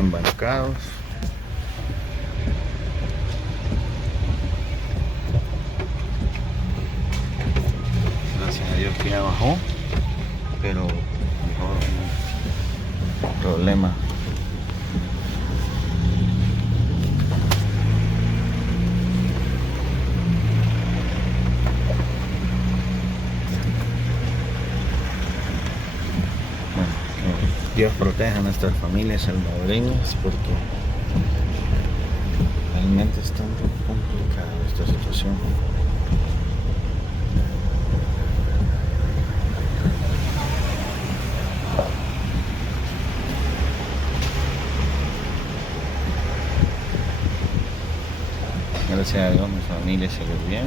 embarcados. Gracias a Dios que ya bajó, pero mejor un problema. Dios proteja a nuestras familias salvadoreñas, porque realmente está un poco complicada esta situación. Gracias a Dios mi familia salió bien.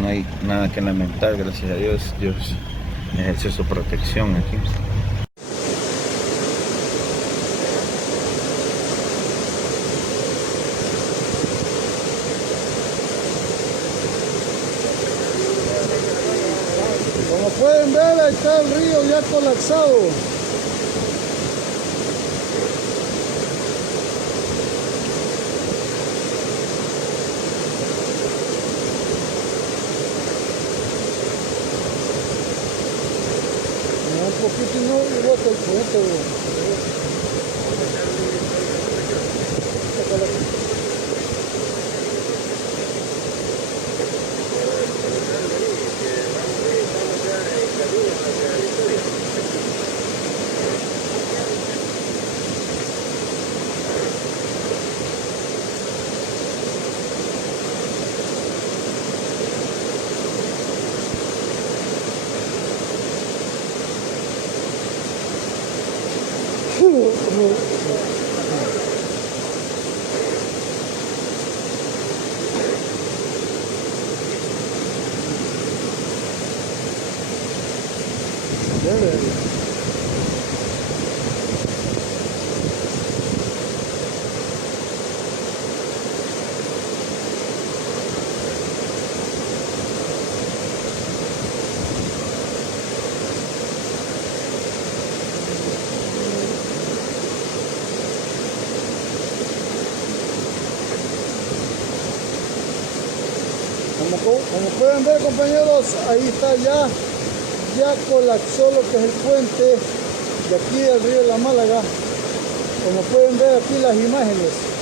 No hay nada que lamentar, gracias a Dios. Dios ejerce su protección aquí. Como pueden ver, ahí está el río ya colapsado. Un poquito y no bota el puente. Como pueden ver, compañeros, ahí está ya colapsó lo que es el puente de aquí del río de la Málaga. Como pueden ver aquí las imágenes.